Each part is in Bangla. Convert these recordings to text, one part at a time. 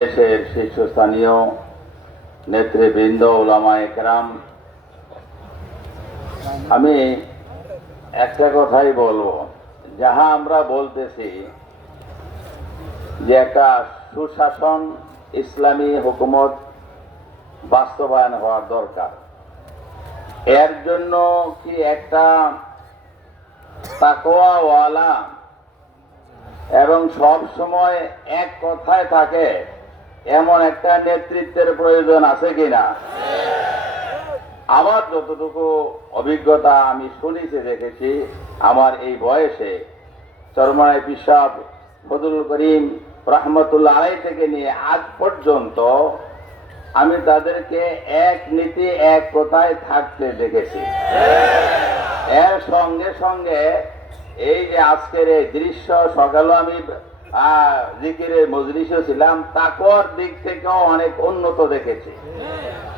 দেশের শীর্ষস্থানীয় নেতৃবৃন্দ, ওলামায়ে কেরাম, আমি একটা কথাই বলবো, যাহা আমরা বলতেছি যে একটা সুশাসন, ইসলামী হুকুমত বাস্তবায়ন হওয়ার দরকার। এর জন্য কি একটা তাকওয়াওয়ালা এবং সব সময় এক কথায় থাকে এমন একটা নেতৃত্বের প্রয়োজন আছে কিনা? আমার যতটুকু অভিজ্ঞতা আমি শুনেছি, দেখেছি, আমার এই বয়সে চরমনাই পীর সাহেব ফজলুল করিম রহমতুল্লাহ আলাইহি থেকে নিয়ে আজ পর্যন্ত আমি তাদেরকে এক নীতি এক কথায় থাকতে দেখেছি। এর সঙ্গে সঙ্গে এই যে আজকের এই দৃশ্য, সকালে আমি জিকিরের মজলিসে ছিলাম, তাকওয়ার দিক থেকেও অনেক উন্নত দেখেছি।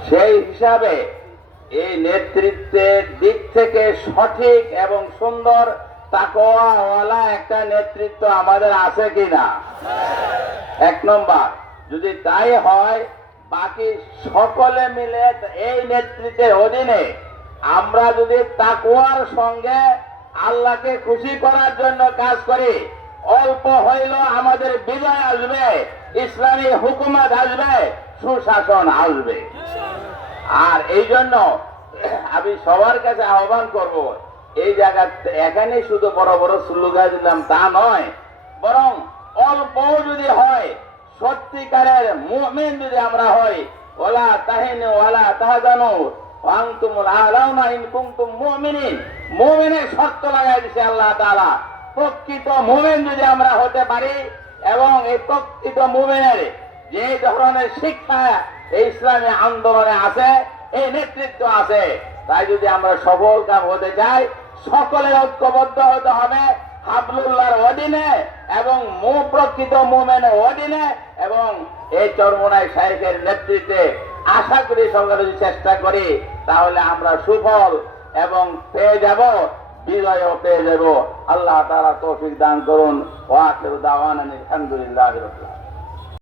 সেই হিসাবে এই নেতৃত্বের দিক থেকে সঠিক এবং সুন্দর তাকওয়াওয়ালা একটা নেতৃত্ব আমাদের আছে কিনা? এক নম্বর, যদি তাই হয়, বাকি সকলে মিলে এই নেতৃত্বের অধীনে আমরা যদি তাকওয়ার সঙ্গে আল্লাহকে খুশি করার জন্য কাজ করি, অল্প হইলেও আমাদের বিজয় আসবে, ইসলামী হুকুমত আসবে, সুশাসন আসবে। আর এই জন্য আমি সবার কাছে আহ্বান করব, এই জায়গা এখানে শুধু বড় বড় স্লোগান দিলাম তা নয়, বরং অল্প যদি হয়, সত্যিকারের মুমিন যদি আমরা হই, ওয়ালা তাহিনু ওয়ালা তাহজানু ওয়া আনতুমুল আ'লাউনা ইন কুনতুম মুমিনিন, মুমিনের শর্ত লাগাই দিয়েছে আল্লাহ তাআলা। প্রকৃত মুমিন যদি আমরা হতে পারি এবং এই প্রকৃত মুমিনের যে ধরনের শিক্ষা এই ইসলামী আন্দোলনে আছে, এই নেতৃত্ব আছে, তাই যদি আমরা সফল কাম হতে চাই, সকলে ঐক্যবদ্ধ হতে হবে হাবলুল্লাহর অধীনে এবং প্রকৃত মুমিনের অধীনে, এবং এই চরমনাই শাইখের নেতৃত্বে আশা করি সকলে যদি চেষ্টা করি, তাহলে আমরা সুফল এবং পেয়ে যাব, বিজয়ও পেয়ে যাব। আল্লাহ তাআলা তৌফিক দান করুন। ওয়া আখিরু দাওয়ানা আলহামদুলিল্লাহি রাব্বিল আলামিন।